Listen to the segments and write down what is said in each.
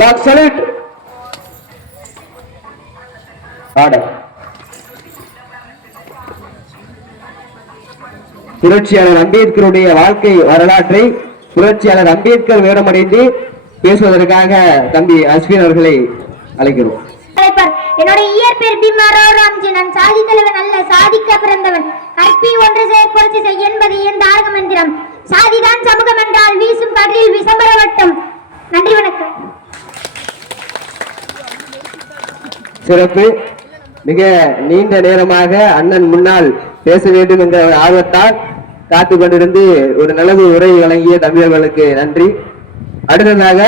Flag salute. Order. புரட்சியாளர் அம்பேத்கருடைய வாழ்க்கை வரலாற்றை புரட்சியாளர் அம்பேத்கர் வேடமடைந்து பேசுவதற்காக தம்பி அஸ்வின் அவர்களை அழைக்கிறோம். என்னோட என்னுடைய இயற்பெயர் பிம்மாரோ ராம்ஜி. நான் சாதி தலைவன் அல்ல சாதிக்க பிறந்தவன் கற்பி ஒன்று செய்ய புரட்சி செய் என்பது என் தாரக மந்திரம். சாதிதான் சமூகம் என்றால் வீசும் கடலில் விசம்பர வட்டம் நன்றி வணக்கம். சிறப்பு. மிக நீண்ட நேரமாக அண்ணன் முன்னால் பேச வேண்டும் என்ற ஆர்வத்தால் காத்து கொண்டிருந்து ஒரு நல்லது உரை வழங்கிய தமிழர்களுக்கு நன்றி. அடுத்ததாக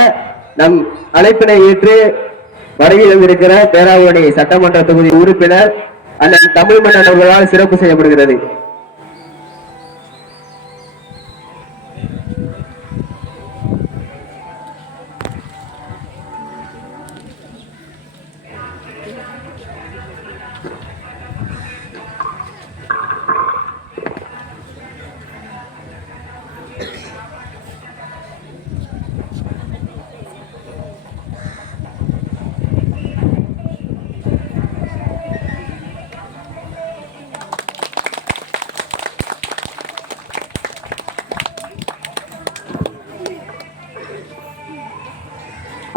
நம் அழைப்பினை ஏற்று வருகையில் இருக்கிற பேராவணி சட்டமன்ற தொகுதி உறுப்பினர் அண்ணன் தமிழ் மன்னன் அவர்களால் சிறப்பு செய்யப்படுகிறது.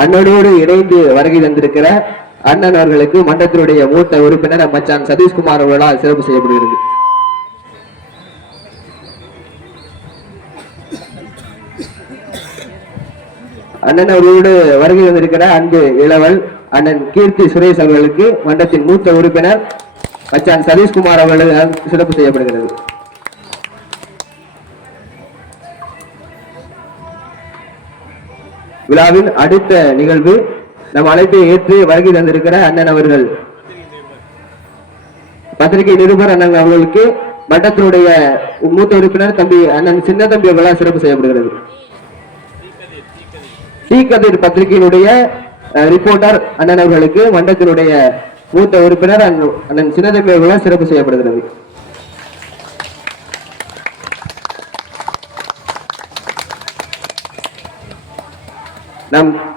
அண்ணனோடு இணைந்து வருகை தந்திருக்கிற அண்ணன் அவர்களுக்கு மன்றத்தினுடைய மூத்த உறுப்பினர் மச்சான் சதீஷ்குமார் அவர்களால் சிறப்பு செய்யப்படுகிறது. அண்ணன் அவர்களோடு வருகை வந்திருக்கிற அன்பு இளவல் அண்ணன் கீர்த்தி சுரேஷ் அவர்களுக்கு மன்றத்தின் மூத்த உறுப்பினர் மச்சான் சதீஷ்குமார் அவர்களால் சிறப்பு செய்யப்படுகிறது. விழாவின் அடுத்த நிகழ்வு நம் அழைப்பை ஏற்று வருகை தந்திருக்கிற அண்ணன் அவர்கள். பத்திரிகை நிருபர் அண்ணன் அவர்களுக்கு மட்டத்தினுடைய மூத்த உறுப்பினர் தம்பி அண்ணன் சின்ன தம்பி அவர்களால் சிறப்பு செய்யப்படுகிறது. டி பத்திரிகையினுடைய ரிப்போர்ட்டர் அண்ணன் அவர்களுக்கு மண்டத்தினுடைய மூத்த உறுப்பினர் அண்ணன் அண்ணன் அவர்களால் சிறப்பு செய்யப்படுகிறது.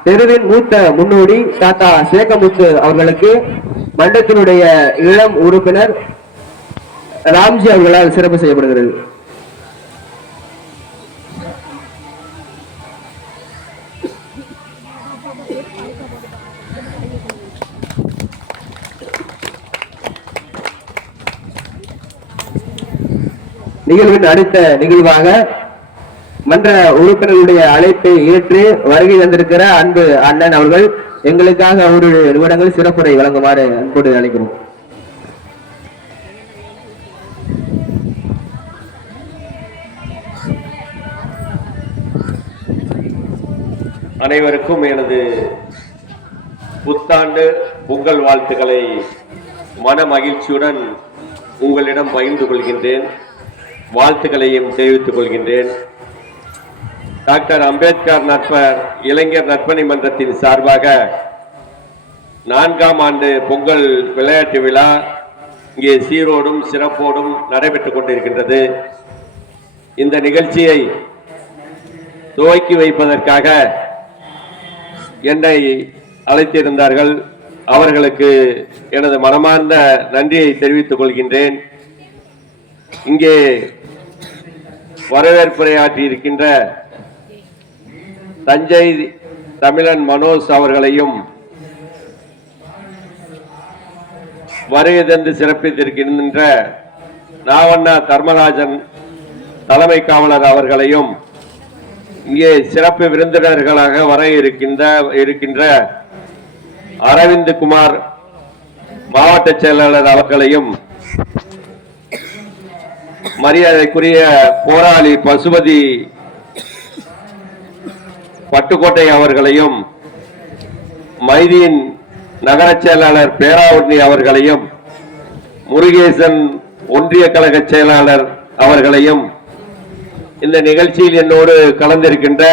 தெருவின் மூத்த முன்னோடி தாத்தா சேகமுத்து அவர்களுக்கு மண்டத்தினுடைய இளம் உறுப்பினர் ராம்ஜி அவர்களால் சிறப்பு செய்யப்படுகிறது. நிகழ்வின் அடுத்த நிகழ்வாக மன்ற உறுப்பினர்களுடைய அழைப்பை ஏற்று வருகை தந்திருக்கிற அன்பு அண்ணன் அவர்கள் எங்களுக்காக ஒரு நிமிடங்கள் சிறப்புரை வழங்குமாறு அன்போடு அழைக்கிறோம். அனைவருக்கும் எனது புத்தாண்டு பொங்கல் வாழ்த்துக்களை மன மகிழ்ச்சியுடன் உங்களிடம் பகிர்ந்து கொள்கின்றேன். வாழ்த்துக்களையும் தெரிவித்துக் கொள்கின்றேன். டாக்டர் அம்பேத்கர் நட்பர் இளைஞர் நற்பணி மன்றத்தின் சார்பாக நான்காம் ஆண்டு பொங்கல் விளையாட்டு விழா இங்கே சீரோடும் சிறப்போடும் நடைபெற்றுக் கொண்டிருக்கின்றது. இந்த நிகழ்ச்சியை துவக்கி வைப்பதற்காக என்னை அழைத்திருந்தார்கள். அவர்களுக்கு எனது மனமார்ந்த நன்றியை தெரிவித்துக் கொள்கின்றேன். இங்கே வரவேற்புரையாற்றி இருக்கின்ற தஞ்சை தமிழன் மனோஜ் அவர்களையும் வருகை தந்து சிறப்பித்திருக்கின்ற நாவண்ணா தர்மராஜன் தலைமை காவலர் அவர்களையும் இங்கே சிறப்பு விருந்தினர்களாக வர இருக்கின்ற இருக்கின்ற அரவிந்த் குமார் மாவட்ட செயலாளர் அவர்களையும் மரியாதைக்குரிய போராளி பசுபதி பட்டுக்கோட்டை அவர்களையும் மைதீன் நகர செயலாளர் பேராவர்ணி அவர்களையும் முருகேசன் ஒன்றிய கழக செயலாளர் அவர்களையும் இந்த நிகழ்ச்சியில் என்னோடு கலந்திருக்கின்ற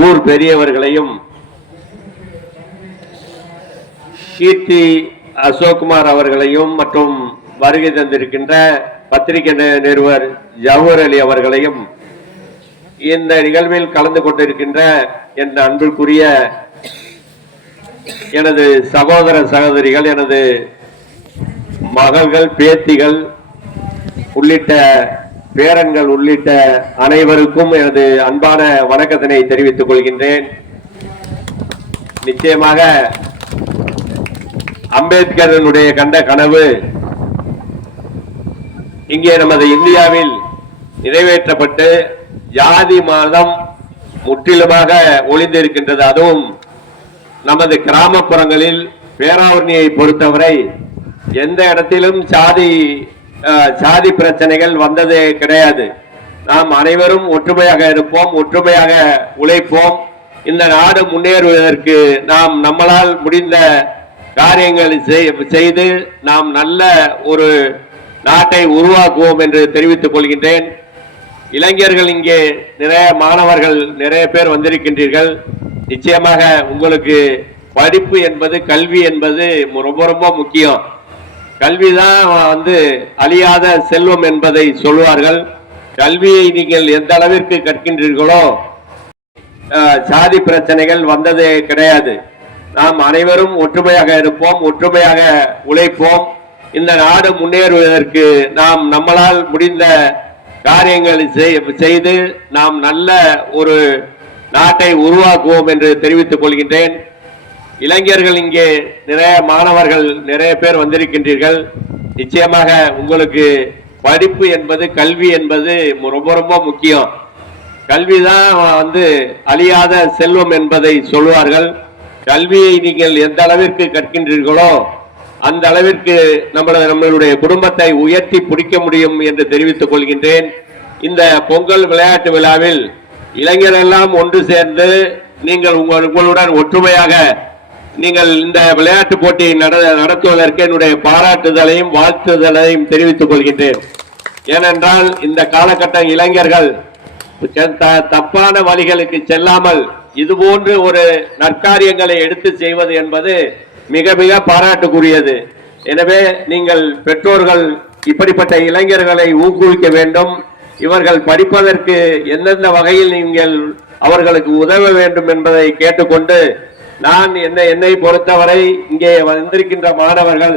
ஊர் பெரியவர்களையும் கீர்த்தி அசோக்குமார் அவர்களையும் மற்றும் வருகை தந்திருக்கின்ற பத்திரிகை நிறுவர் ஜவஹர் அலி அவர்களையும் இந்த நிகழ்வில் கலந்து கொண்டிருக்கின்ற என் அன்பிற்குரிய எனது சகோதர சகோதரிகள் எனது மகள்கள் பேத்திகள் உள்ளிட்ட பேரன்கள் உள்ளிட்ட அனைவருக்கும் எனது அன்பான வணக்கத்தினை தெரிவித்துக் கொள்கின்றேன். நிச்சயமாக அம்பேத்கரனுடைய கண்ட கனவு இங்கே நமது இந்தியாவில் நிறைவேற்றப்பட்டு ஜாதி மதம் முற்றிலுமாக ஒளிந்திருக்கின்றது. அதுவும் நமது கிராமப்புறங்களில் பேராவரணியை பொறுத்தவரை எந்த இடத்திலும் சாதி சாதி பிரச்சனைகள் வந்ததே கிடையாது. நாம் அனைவரும் ஒற்றுமையாக இருப்போம் ஒற்றுமையாக உழைப்போம். இந்த நாடு முன்னேறுவதற்கு நாம் நம்மளால் முடிந்த காரியங்களை செய்- செய்து நாம் நல்ல ஒரு நாட்டை உருவாக்குவோம் என்று தெரிவித்துக் கொள்கின்றேன். இளைஞர்கள் இங்கே நிறைய மாணவர்கள் நிறைய பேர் வந்திருக்கின்றீர்கள். நிச்சயமாக உங்களுக்கு படிப்பு என்பது கல்வி என்பது ரொம்ப ரொம்ப முக்கியம். கல்வி தான் வந்து அழியாத செல்வம் என்பதை சொல்வார்கள். கல்வியை நீங்கள் எந்த அளவிற்கு கற்கின்றீர்களோ சாதி பிரச்சனைகள் வந்ததே கிடையாது. நாம் அனைவரும் ஒற்றுமையாக இருப்போம் ஒற்றுமையாக உழைப்போம். இந்த நாடு முன்னேறுவதற்கு நாம் நம்மளால் முடிந்த காரியங்களை செய்- செய்து நாம் நல்ல ஒரு நாட்டை உருவாக்குவோம் என்று தெரிவித்துக் கொள்கின்றேன். இளைஞர்கள் இங்கே நிறைய மாணவர்கள் நிறைய பேர் வந்திருக்கின்றீர்கள். நிச்சயமாக உங்களுக்கு படிப்பு என்பது கல்வி என்பது ரொம்ப ரொம்ப முக்கியம். கல்விதான் வந்து அழியாத செல்வம் என்பதை சொல்வார்கள். கல்வியை நீங்கள் எந்த அளவிற்கு கற்கின்றீர்களோ அந்த அளவிற்கு நம்மள நம்மளுடைய குடும்பத்தை உயர்த்தி பிடிக்க முடியும் என்று தெரிவித்துக் கொள்கின்றேன். இந்த பொங்கல் விளையாட்டு விழாவில் இளைஞர் எல்லாம் ஒன்று சேர்ந்து நீங்கள் உங்கள் உங்களுடன் ஒற்றுமையாக நீங்கள் இந்த விளையாட்டு போட்டியை நட- நடத்துவதற்கு என்னுடைய பாராட்டுதலையும் வாழ்த்துதலையும் தெரிவித்துக் கொள்கின்றேன். ஏனென்றால் இந்த காலகட்ட இளைஞர்கள் த- தப்பான வழிகளுக்கு செல்லாமல் இது போன்று ஒரு நற்காரியங்களை எடுத்து செய்வது என்பது மிக மிக பாராட்டுக்குரியது. எனவே நீங்கள் பெற்றோர்கள் இப்படிப்பட்ட இளைஞர்களை ஊக்குவிக்க வேண்டும். இவர்கள் படிப்பதற்கு எந்தெந்த வகையில் நீங்கள் அவர்களுக்கு உதவ வேண்டும் என்பதை கேட்டுக்கொண்டு நான் என்னை என்னை பொறுத்தவரை இங்கே வந்திருக்கின்ற மாணவர்கள்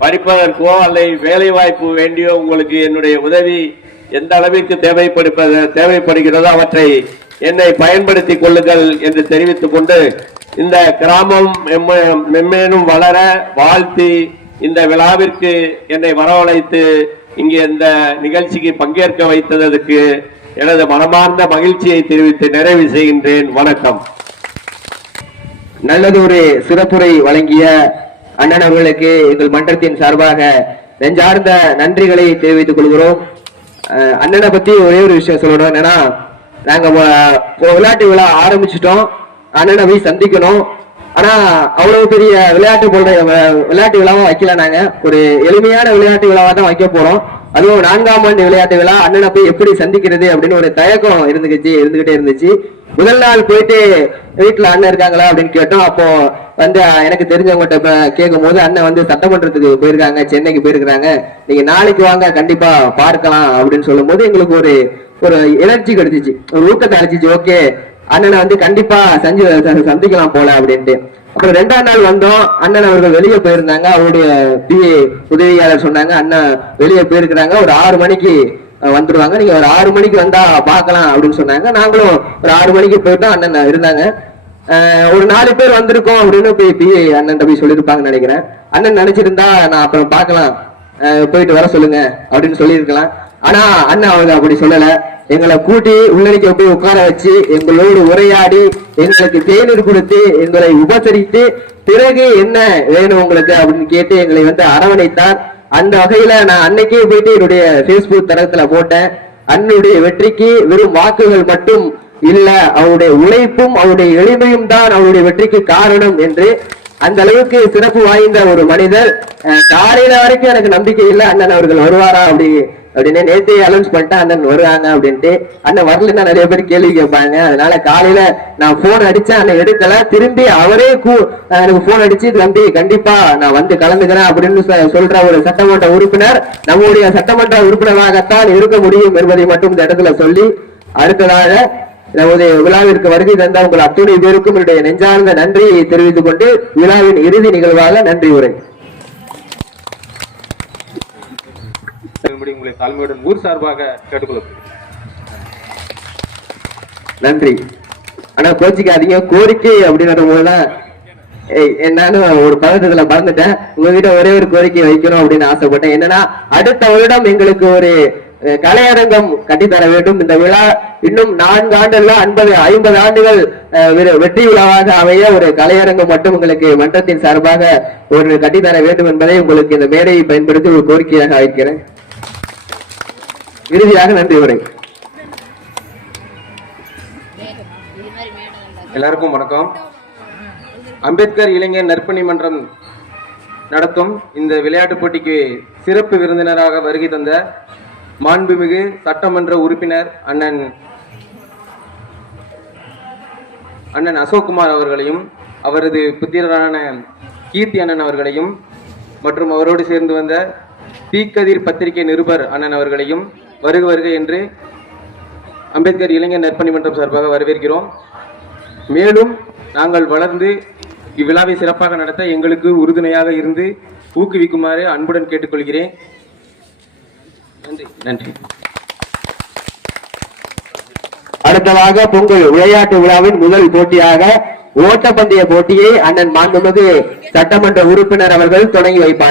படிப்பதற்கோ அல்லது வேலை வாய்ப்பு வேண்டியோ உங்களுக்கு என்னுடைய உதவி எந்த அளவிற்கு தேவைப்படுப்பது தேவைப்படுகிறதோ அவற்றை என்னை பயன்படுத்திக் கொள்ளுங்கள் என்று தெரிவித்துக் கொண்டு இந்த கிராமம் மெம்ம- வளர வாழ்த்தி இந்த விழாவிற்கு என்னை வரவழைத்து இங்கே இந்த நிகழ்ச்சிக்கு பங்கேற்க வைத்ததற்கு எனது மனமார்ந்த மகிழ்ச்சியை தெரிவித்து நிறைவு செய்கின்றேன். வணக்கம். நல்லதொரு சிறப்புரை வழங்கிய அண்ணன் அவர்களுக்கு எங்கள் மன்றத்தின் சார்பாக நெஞ்சார்ந்த நன்றிகளை தெரிவித்துக் கொள்கிறோம். அஹ் அண்ணனை பத்தி ஒரே ஒரு விஷயம் சொல்லணும். என்னன்னா நாங்க விளையாட்டு விழா ஆரம்பிச்சிட்டோம். அண்ணனை போய் சந்திக்கணும். ஆனா அவ்வளவு பெரிய விளையாட்டு போல விளையாட்டு விழாவும் வைக்கல நாங்க. ஒரு எளிமையான விளையாட்டு விழாவா தான் வைக்க போறோம். அதுவும் நான்காம் ஆண்டு விளையாட்டு விழா அண்ணனை போய் எப்படி சந்திக்கிறது அப்படின்னு ஒரு தயக்கம் இருந்துச்சு இருந்துகிட்டே இருந்துச்சு. முதல் நாள் போயிட்டு வீட்டுல அண்ணன் இருக்காங்களா அப்படின்னு கேட்டோம். அப்போ வந்து எனக்கு தெரிஞ்சவங்ககிட்ட கேட்கும் போது அண்ணன் வந்து சட்டமன்றத்துக்கு போயிருக்காங்க சென்னைக்கு போயிருக்கிறாங்க. நீங்க நாளைக்கு வாங்க கண்டிப்பா பார்க்கலாம் அப்படின்னு சொல்லும் போது எங்களுக்கு ஒரு ஒரு எனர்ஜி கிடைச்சிச்சு. ஒரு ஊக்கத்தை அடிச்சிச்சு ஓகே அண்ணனை வந்து கண்டிப்பா சஞ்சு சந்திக்கலாம் போல அப்படின்ட்டு. அப்புறம் ரெண்டாம் நாள் வந்தோம். அண்ணன் அவர்கள் வெளியே போயிருந்தாங்க. அவருடைய பிஏ உதவியாளர் சொன்னாங்க. அண்ணன் வெளியே போயிருக்கிறாங்க. ஒரு ஆறு மணிக்கு வந்துடுவாங்க நீங்க ஒரு ஆறு மணிக்கு வந்தா பார்க்கலாம் அப்படின்னு சொன்னாங்க. நாங்களும் ஒரு ஆறு மணிக்கு போயிட்டோம் அண்ணன் இருந்தாங்க. ஒரு நாலு பேர் வந்திருக்கோம் அப்படின்னு போய் பிஏ அண்ணன் போய் சொல்லியிருப்பாங்கன்னு நினைக்கிறேன். அண்ணன் நினைச்சிருந்தா நான் அப்புறம் பார்க்கலாம். போயிட்டு வர சொல்லுங்க அப்படின்னு சொல்லியிருக்கலாம். ஆனா அண்ணன் அவங்க அப்படி சொல்லல. எங்களை கூட்டி உள்ளடிக்க போய் உட்கார வச்சு எங்களோடு உரையாடி எங்களுக்கு தேநீர் கொடுத்து எங்களை உபசரித்து பிறகு என்ன வேணும் உங்களுக்கு அப்படின்னு கேட்டு எங்களை வந்து அரவணைத்தார். அந்த வகையில நான் அன்னைக்கே போயிட்டு என்னுடைய பேஸ்புக் தரத்துல போட்டேன். அண்ணனுடைய வெற்றிக்கு வெறும் வாக்குகள் மட்டும் இல்ல அவருடைய உழைப்பும் அவருடைய எளிமையும் தான் அவருடைய வெற்றிக்கு காரணம் என்று அந்த அளவுக்கு சிறப்பு வாய்ந்த ஒரு மனிதர். காலையில வரைக்கும் எனக்கு நம்பிக்கை இல்லை அண்ணன் அவர்கள் வருவாரா அப்படி அப்படின்னு நேத்தே அனௌன்ஸ் பண்ணிட்டேன் அண்ணன் வருவாங்க அப்படின்ட்டு. அண்ணன் வரலன்னா நிறைய பேர் கேள்வி கேட்பாங்க. அதனால காலையில நான் போன் அடிச்சேன் அண்ணன் எடுக்கல. திரும்பி அவரே கூ- எனக்கு போன் அடிச்சு தம்பி கண்டிப்பா நான் வந்து கலந்துக்கிறேன் அப்படின்னு சொல்ற ஒரு சட்டமன்ற உறுப்பினர் நம்முடைய சட்டமன்ற உறுப்பினராகத்தான் இருக்க முடியும் என்பதை மட்டும் இந்த இடத்துல சொல்லி அடுத்ததாக நமது விழாவிற்கு வருகை தந்த உங்கள் அத்துணை பேருக்கும் என்னுடைய நெஞ்சார்ந்த நன்றியை தெரிவித்துக் கொண்டு விழாவின் இறுதி நிகழ்வாக நன்றி உரை. செயல்படி உங்களை தாழ்மையுடன் ஊர் சார்பாக கேட்டுக்கொள்ளப்படுகிறேன். நன்றி. ஆனா கோச்சிக்காதீங்க. கோரிக்கை அப்படின்ற போதுதான். ஏய், ஒரு பதட்டத்துல மறந்துட்டேன். உங்ககிட்ட ஒரே ஒரு கோரிக்கை வைக்கணும் அப்படின்னு ஆசைப்பட்டேன். என்னன்னா அடுத்த வருடம் எங்களுக்கு ஒரு கலையரங்கம் கட்டித்தர வேண்டும். இந்த விழா இன்னும் நான்கு ஆண்டுகள் ஐம்பது ஐம்பது ஆண்டுகள் அஹ், வெற்றி விழாவாக அமைய ஒரு கலையரங்கம் மட்டும் உங்களுக்கு மன்றத்தின் சார்பாக ஒரு கட்டித்தர வேண்டும் என்பதை உங்களுக்கு இந்த மேடையை பயன்படுத்தி ஒரு கோரிக்கையாக வைக்கிறேன் இறுதியாக நன்றி உரை எல்லாருக்கும் வணக்கம். அம்பேத்கர் இளைஞர் நற்பணி மன்றம் நடத்தும் இந்த விளையாட்டுப் போட்டிக்கு சிறப்பு விருந்தினராக வருகை தந்த மாண்புமிகு சட்டமன்ற உறுப்பினர் அண்ணன் அண்ணன் அசோக்குமார் அவர்களையும் அவரது புத்திரரான கீர்த்தி அண்ணன் அவர்களையும் மற்றும் அவரோடு சேர்ந்து வந்த தீக்கதிர் பத்திரிகை நிருபர் அண்ணன் அவர்களையும் வருக வருக என்று அம்பேத்கர் இளைஞர் நற்பணி மன்றம் சார்பாக வரவேற்கிறோம். மேலும் நாங்கள் வளர்ந்து இவ்விழாவை சிறப்பாக நடத்த எங்களுக்கு உறுதுணையாக இருந்து ஊக்குவிக்குமாறு அன்புடன் கேட்டுக்கொள்கிறேன். நன்றி. நன்றி. அடுத்ததாக பொங்கல் விளையாட்டு விழாவின் முதல் போட்டியாக ஓட்டப்பந்தய போட்டியை அண்ணன் மாண்புமிகு சட்டமன்ற உறுப்பினர் அவர்கள் தொடங்கி வைப்பார்.